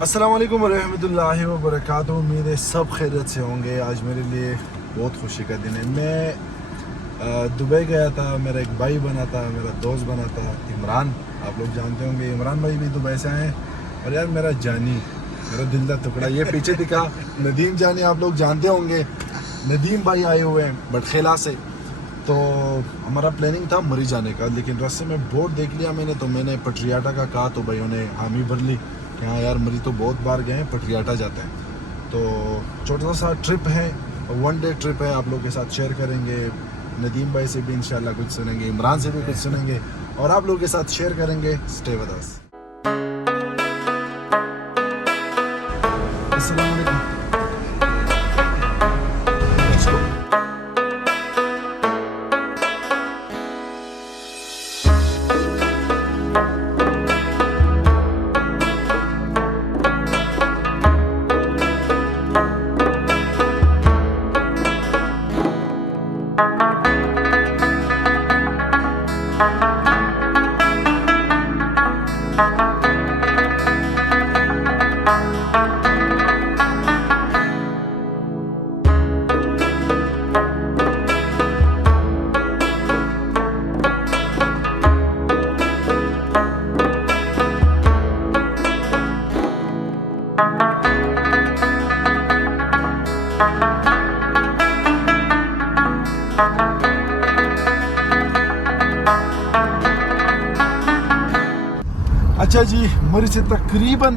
अस्सलाम वालेकुम रहमतुल्लाहि व बरकातुहू। उम्मीद है सब खैरियत से होंगे। आज मेरे लिए बहुत खुशी का दिन है। मैं दुबई गया था, मेरा एक भाई बना था, मेरा दोस्त बना था इमरान। आप लोग जानते होंगे इमरान भाई भी दुबई से आए हैं। और यार मेरा जानी, मेरा दिल का टुकड़ा, ये पीछे दिखा नदीम जानी, आप लोग जानते होंगे। नदीम भाई आए हुए हैं बटखेला से। तो हमारा प्लानिंग था मरी जाने का, लेकिन रास्ते में बोर्ड देख लिया मैंने, तो मैंने पटरियाटा का कहा, तो भाइयों ने हामी भर ली कि हाँ यार मरी तो बहुत बार गए हैं, पटरियाटा जाते हैं। तो छोटा सा ट्रिप है, 1 डे ट्रिप है, आप लोगों के साथ शेयर करेंगे। नदीम भाई से भी इंशाल्लाह कुछ सुनेंगे, इमरान से भी कुछ सुनेंगे और आप लोगों के साथ शेयर करेंगे। Stay with us. अस्सलाम वालेकुम। अच्छा जी, मरी से तकरीबन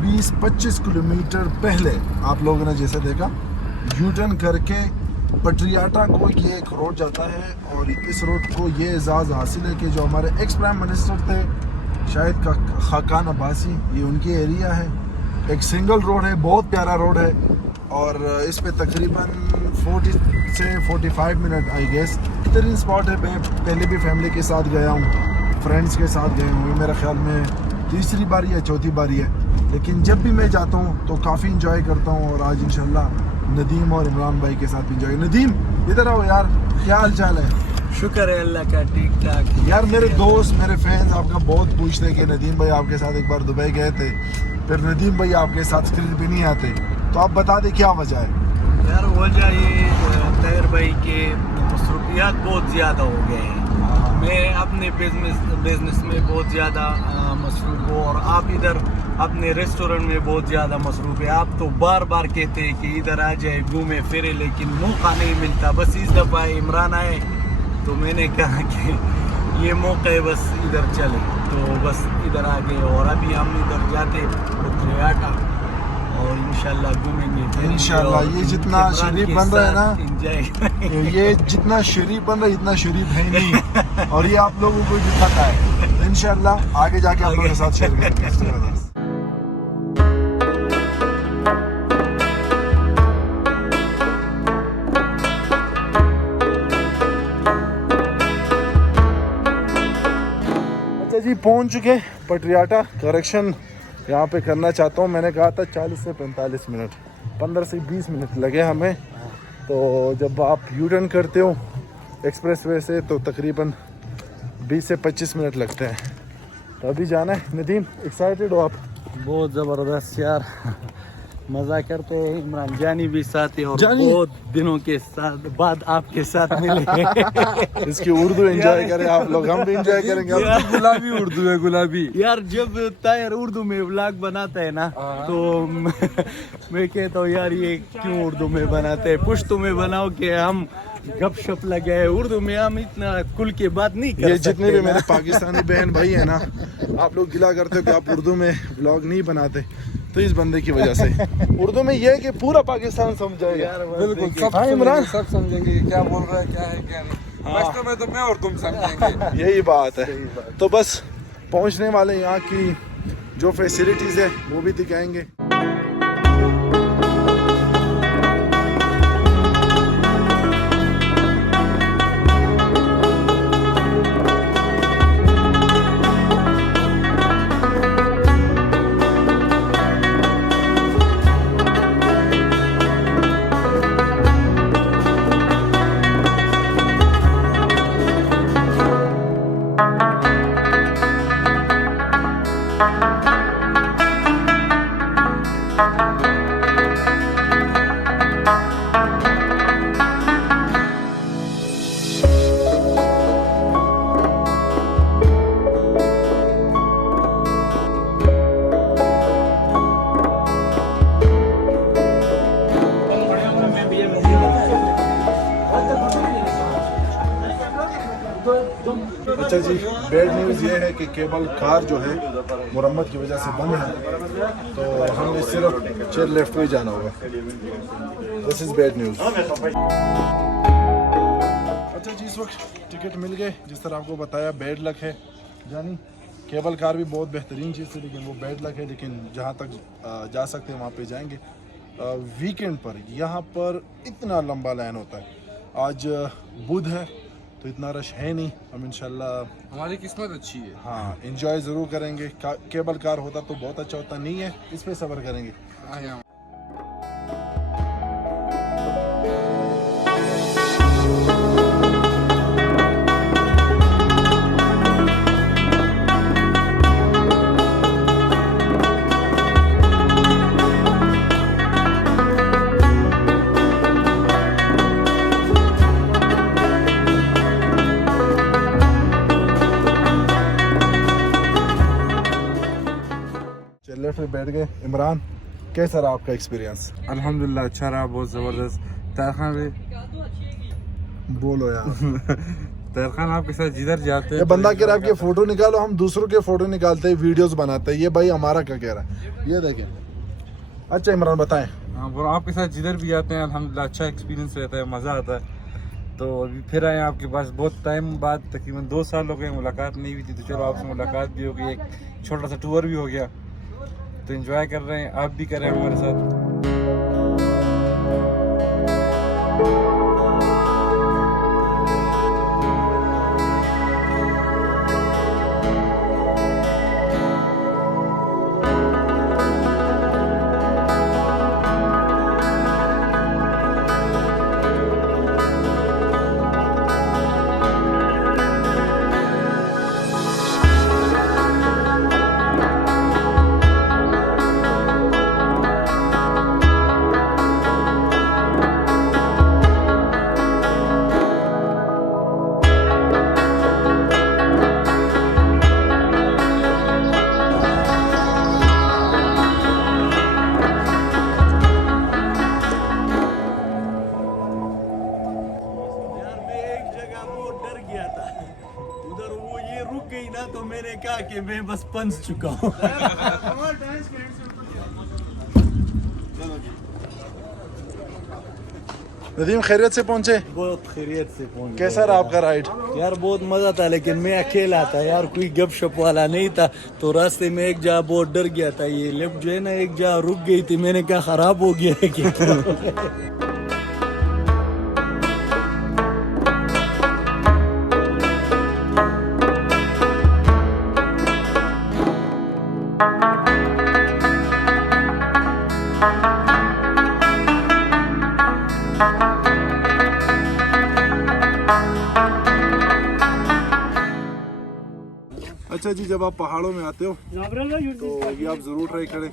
20-25 किलोमीटर पहले आप लोगों ने जैसे देखा, यू टर्न करके पटरियाटा को ये एक रोड जाता है। और इस रोड को ये एजाज़ हासिल है कि जो हमारे एक्स प्राइम मिनिस्टर थे शायद खाकान अब्बासी, ये उनकी एरिया है। एक सिंगल रोड है, बहुत प्यारा रोड है। और इस पे तकरीबन 40 से 45 मिनट आई गेस। बेहतरीन स्पॉट है। मैं पहले भी फैमिली के साथ गया हूँ, फ्रेंड्स के साथ गए हुए, मेरा ख्याल में तीसरी बारी या चौथी बारी है। लेकिन जब भी मैं जाता हूँ तो काफ़ी इंजॉय करता हूँ। और आज इंशाल्लाह नदीम और इमरान भाई के साथ इंजॉय। नदीम इधर आओ यार, क्या हाल चाल है? शुक्र है अल्लाह का, ठीक ठाक। यार मेरे दोस्त, मेरे फैंस आपका बहुत पूछते हैं कि नदीम भाई आपके साथ एक बार दुबई गए थे, फिर नदीम भाई आपके साथ स्क्रीन पे नहीं आते, तो आप बता दें क्या वजह है? यार वजह ये तैर भाई के मसरूफियात बहुत ज़्यादा हो गए हैं। मैं अपने बिजनेस में बहुत ज़्यादा मसरूफ़ हूँ और आप इधर अपने रेस्टोरेंट में बहुत ज़्यादा मसरूफ़ है। आप तो बार बार कहते हैं कि इधर आ जाए, घूमे फिरे, लेकिन मौका नहीं मिलता। बस इस दफ़ा इमरान आए तो मैंने कहा कि ये मौका है, बस इधर चले, तो बस इधर आ गए। और अभी हम इधर जाते पटरियाटा और इंशाल्लाह घूमेंगे इंशाल्लाह। ये जितना शरीफ बन रहा है ना, ये जितना शरीफ बन रहा है इतना शरीफ है नहीं। और ये आप लोगों को दिखाता है। तो इंशाल्लाह आगे जाके आप लोगों के साथ शेयर करेंगे। अच्छा जी, पहुंच चुके पटरियाटा। करेक्शन यहाँ पे करना चाहता हूँ, मैंने कहा था 40 से 45 मिनट, 15 से 20 मिनट लगे हमें। तो जब आप यू टर्न करते हो एक्सप्रेस वे से तो तकरीबन 20 से 25 मिनट लगते हैं। तो अभी जाना है। नदीम, एक्साइटेड हो आप? बहुत ज़बरदस्त यार, मज़ा करते हैं। इमरान जानी भी साथ है और जानी? बहुत दिनों के साथ बाद आपके साथ मिले। इसकी उर्दू एंजॉय करें आप लोग, हम भी एंजॉय करेंगे। अब गुलाबी उर्दू है, गुलाबी। यार जब तायर उर्दू में व्लॉग बनाता है ना, तो मैं कहता हूँ यार ये क्यों उर्दू में बनाते हैं, पुश्तो में बनाओ कि हम गपशप लगे हैं। उर्दू में हम इतना खुल के बात नहीं कर ये सकते। जितने भी मेरे पाकिस्तानी बहन भाई है ना, आप लोग गिला करते हो कि आप उर्दू में व्लॉग नहीं बनाते, तो इस बंदे की वजह से। उर्दू में ये है कि पूरा पाकिस्तान समझाएगा। बिल्कुल सब हाँ इमरान, सब समझेंगे क्या बोल रहा है, क्या है क्या नहीं। वास्तव में तो मैं और तुम समझेंगे। यही बात है। तो बस पहुंचने वाले, यहाँ की जो फैसिलिटीज़ है वो भी दिखाएंगे। अच्छा जी, बैड न्यूज़ ये है कि केबल कार जो है मुरम्मत की वजह से बंद है, तो हमें सिर्फ चेयर लेफ्ट में जाना होगा। This is bad news. अच्छा जी, इस वक्त टिकट मिल गए, जिस तरह आपको बताया बैड लक है जानी। केबल कार भी बहुत बेहतरीन चीज़ है, लेकिन वो बैड लक है। लेकिन जहाँ तक जा सकते हैं वहाँ पे जाएंगे। वीकेंड पर यहाँ पर इतना लंबा लाइन होता है। आज बुध है तो इतना रश है नहीं। हम इंशाल्लाह हमारी किस्मत अच्छी है। हाँ इंजॉय ज़रूर करेंगे। केबल कार होता तो बहुत अच्छा होता, नहीं है, इस पे सब्र करेंगे। हाँ, लेफ्ट में बैठ गए। इमरान, कैसा रहा आपका एक्सपीरियंस? अल्हम्दुलिल्लाह अच्छा रहा, बहुत ज़बरदस्त। तारखान भी बोलो यार। तारखान आपके साथ जिधर जाते ये हैं बंदा कह रहा है आपके फोटो निकालो, हम दूसरों के फोटो निकालते हैं, वीडियोस बनाते हैं। ये भाई हमारा क्या कह रहा है, ये देखें। अच्छा इमरान बताएं। हाँ, वो आपके साथ जिधर भी जाते हैं अल्हम्दुलिल्लाह अच्छा एक्सपीरियंस रहता है, मज़ा आता है। तो अभी फिर आए आपके पास, बहुत टाइम बाद, तकरीबन 2 साल हो गए मुलाकात नहीं हुई थी, तो चलो आपसे मुलाकात भी हो गई, एक छोटा सा टूर भी हो गया। तो एंजॉय कर रहे हैं, आप भी कर रहे हैं हमारे साथ। तो मैंने कहा कि मैं बस पंच चुका हूँ। नदीम खैरियत से पहुंचे? बहुत खैरियत से पहुंचे। कैसा रहा आपका राइड? यार बहुत मजा था, लेकिन मैं अकेला था यार, कोई गपशप वाला नहीं था। तो रास्ते में एक जगह बहुत डर गया था, ये लेफ्ट जो है ना एक जगह रुक गई थी, मैंने कहा खराब हो गया है क्या। अच्छा जी, जब आप पहाड़ों में आते हो तो ये आप जरूर ट्राई करें।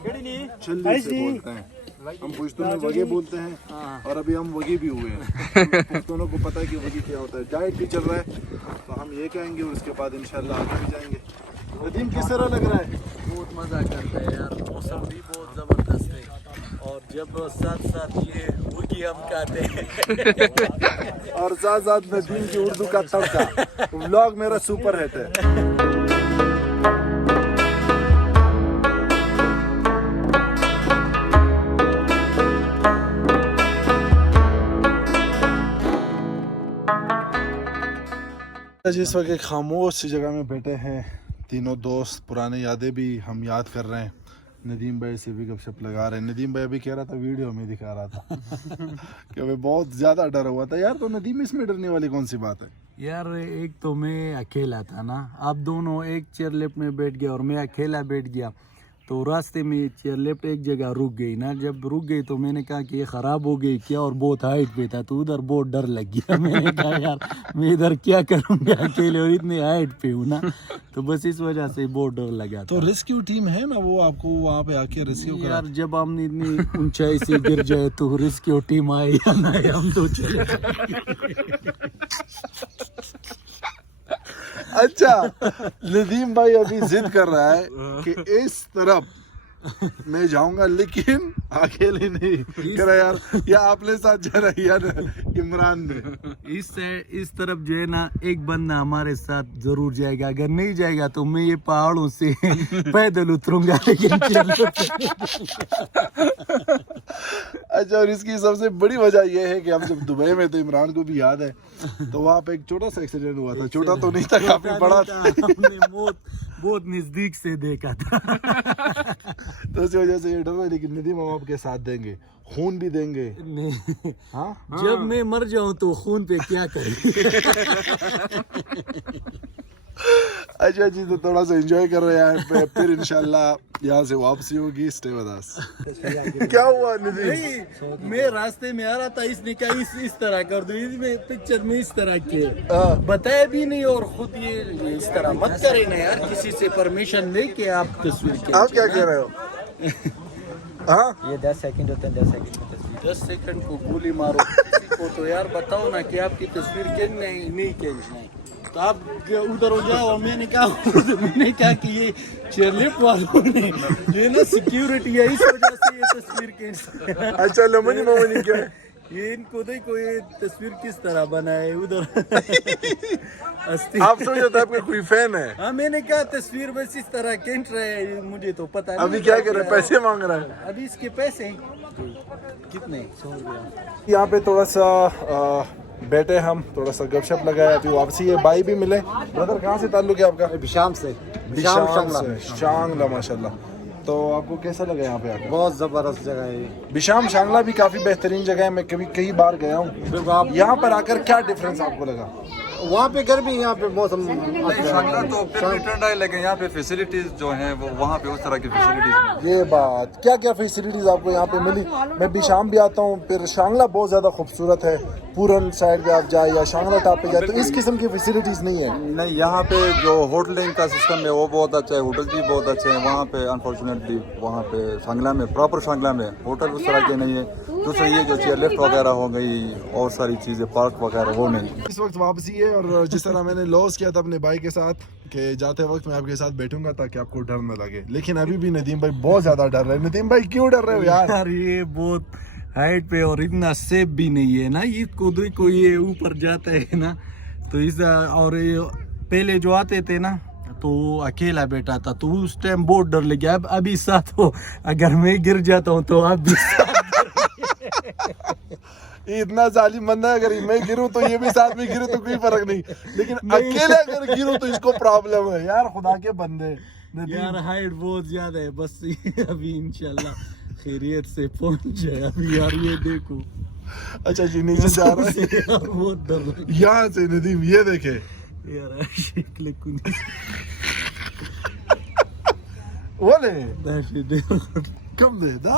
छिल्ली से बोलते हैं हम, पुश्तों में वगे बोलते हैं, और अभी हम वगी भी हुए हैं। पुश्तों को पता है कि वगी क्या होता है। डाइट भी चल रहा है, तो हम ये कहेंगे और उसके बाद इंशाल्लाह आगे भी जाएंगे। नदीम किस तरह लग रहा है? बहुत मजा करता है यार, मौसम भी बहुत जबरदस्त है, और जब साथ साथ ये वगी हम खाते हैं और साथ साथ नदीम की उर्दू का तड़का। व्लॉग मेरा सुपर हिट है। जिस वक्त एक खामोश सी जगह में बैठे हैं तीनों दोस्त, पुरानी यादें भी हम याद कर रहे हैं। नदीम भाई से भी गपशप लगा रहे हैं। नदीम भाई अभी कह रहा था, वीडियो में दिखा रहा था कि मैं बहुत ज़्यादा डरा हुआ था। यार तो नदीम, इसमें डरने वाली कौन सी बात है यार? एक तो मैं अकेला था ना, आप दोनों एक चेयर लेफ्ट में बैठ गया और मैं अकेला बैठ गया, तो रास्ते में चेयरलिफ्ट एक जगह रुक गई ना, जब रुक गई तो मैंने कहा कि ये ख़राब हो गई क्या, और बहुत हाइट पे था तो उधर बहुत डर लग गया। मैंने कहा यार मैं इधर क्या करूँगा अकेले, और इतने हाइट पे हूँ ना, तो बस इस वजह से बहुत डर लगा। तो रेस्क्यू टीम है ना, वो आपको वहाँ पे आके रेस्क्यू करा? यार जब हम इतनी ऊंचाई से गिर जाए तो रेस्क्यू टीम आए या ना आए, हम तो चले। अच्छा, नदीम भाई अभी जिद कर रहा है कि इस तरफ मैं जाऊंगा लेकिन अकेले नहीं। कह रहा यार या आपने साथ जा रहा है या इमरान ने। इस तरफ जो है ना एक बंदा हमारे साथ जरूर जाएगा, अगर नहीं जाएगा तो मैं ये पहाड़ों से पैदल उतरूंगा। लेकिन अच्छा, और इसकी सबसे बड़ी वजह यह है कि हम जब दुबई में, तो इमरान को भी याद है, तो वहाँ पे एक छोटा सा एक्सीडेंट हुआ था। छोटा तो नहीं था, काफी बड़ा था। हमने मौत बहुत नजदीक से देखा था। तो इस वजह से ये डर है, लेकिन नदीम हम आपके साथ देंगे, खून भी देंगे। हाँ, जब मैं मर जाऊं तो खून पे क्या करें। अच्छा जी, तो थोड़ा सा एंजॉय कर रहे हैं, फिर इंशाल्लाह यहाँ से वापसी होगी। Stay with us. क्या हुआ नदीम? मैं रास्ते में आ रहा था, इसने कहा इस तरह कर दो, इसमें पिक्चर में इस तरह के बताया भी नहीं, और खुद ये इस तरह मत करे ना यार, किसी से परमिशन लेके आप तस्वीर के। आप क्या कह रहे हो? हाँ, ये 10 सेकंड होते हैं, 10 सेकंड में तस्वीर। 10 सेकंड को गोली मारो किसी को, तो यार बताओ ना कि आपकी तस्वीर खींचना है नहीं खींचना है, तो आप उधर हो जाओ। और मैंने कहा कि ये चेयरलिफ्ट वालों ने जो है ना सिक्योरिटी है, इस वजह से ये तस्वीर खींच। अच्छा, लमनी ममनी क्या है? ये इनको देखो ये तस्वीर किस तरह बनाए उधर। आप समझ जाते आपका कोई फैन है? हाँ, मैंने कहा तस्वीर बस इस तरह खींच रहे हैं, मुझे तो पता नहीं। अभी क्या कर रहे हैं? पैसे मांग रहा है। अभी इसके पैसे कितने? 100 रुपया। यहाँ पे थोड़ा सा बैठे हम, थोड़ा सा गपशप लगाए, अभी वापसी है। भाई भी मिले। ब्रदर कहाँ से ताल्लुक है आपका? बिशाम से। शांगला। माशाल्लाह। तो आपको कैसा लगा यहाँ पे आकर? बहुत जबरदस्त जगह है ये। बिशाम शांगला भी काफी बेहतरीन जगह है, मैं कई बार गया हूँ। यहाँ पर आकर क्या डिफरेंस आपको लगा? वहाँ पे गर्मी, यहाँ पे मौसम। शांगला तो फिर भी ठंडा है, लेकिन यहाँ पे फैसिलिटीज जो हैं वो वहाँ पे उस तरह की फैसिलिटीज। ये बात, क्या क्या फैसिलिटीज आपको यहाँ पे मिली? मैं बिशाम भी आता हूँ, फिर शांगला बहुत ज्यादा खूबसूरत है। पूरन साइड पे आप जाए या शांगला टॉप पे जाए तो इस किस्म की फैसिलिटीज नहीं है। नहीं, यहाँ पे जो होटलिंग का सिस्टम है वो बहुत अच्छा है, होटल भी बहुत अच्छे हैं। वहाँ पे अनफॉर्चुनेटली वहाँ पे शांगला में, प्रॉपर शांगला में होटल उस तरह के नहीं है। दूसरा ये जो चेयरलिफ्ट वगैरह हो गई और सारी चीज़ें, पार्क वगैरह, वो नहीं। इस वक्त वापसी है, और जिस तरह मैंने लॉस किया था अपने भाई के साथ कि जाते वक्त मैं आपके साथ बैठूंगा ताकि आपको डर न लगे, लेकिन अभी भी नदीम भाई बहुत ज्यादा डर रहे हैं। नदीम भाई क्यों डर रहे हो यार? यार ये बहुत हाइट पे और इतना सेफ भी नहीं है ना, इसको देखो ये ऊपर जाता है ना, तो इस और ये पहले जो आते थे ना तो अकेला बैठा था, तो उस टाइम बहुत डर लग गया। अब अभी साथ हो, अगर मैं गिर जाता हूँ तो आप भी ये इतना जालिम बंदा है, अगर मैं गिरूं तो ये भी साथ में गिरे तो कोई फर्क नहीं, लेकिन अकेले अगर गिरूं तो इसको प्रॉब्लम है। यार खुदा के बंदे, यार हाइट बहुत ज्यादा है, बस अभी इंशाल्लाह खैरियत से पहुंच जाए। अभी यार ये देखो, अच्छा जी नीचे जा रहा है यार बहुत डर लग यहाँ से। नदीम ये देखे यार, शक्ल कुनी बोले दाशे कम दे दा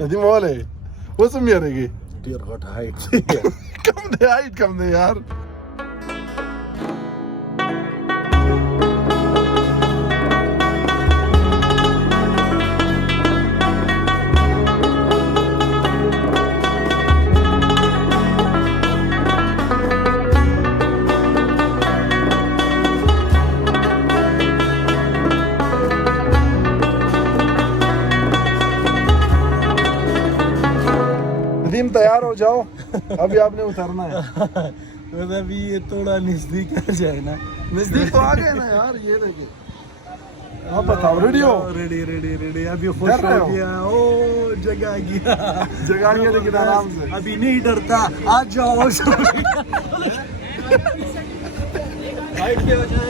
नदीम बोले वो सुन यारेगी डियर गॉट हाइट। कम दे यार। नदीम तैयार हो जाओ, अभी आपने उतरना है। तो अभी ये थोड़ा नजदीक आ जाए ना, नजदीक तो आ गए ना यार, ये देखिए। आप बताओ, रेडी हो? रेडी। अभी खुश डर रहे हो हो? गया, ओ जगह गया लेकिन आराम से। अभी नहीं डरता, आ जाओ। हाइट के वजह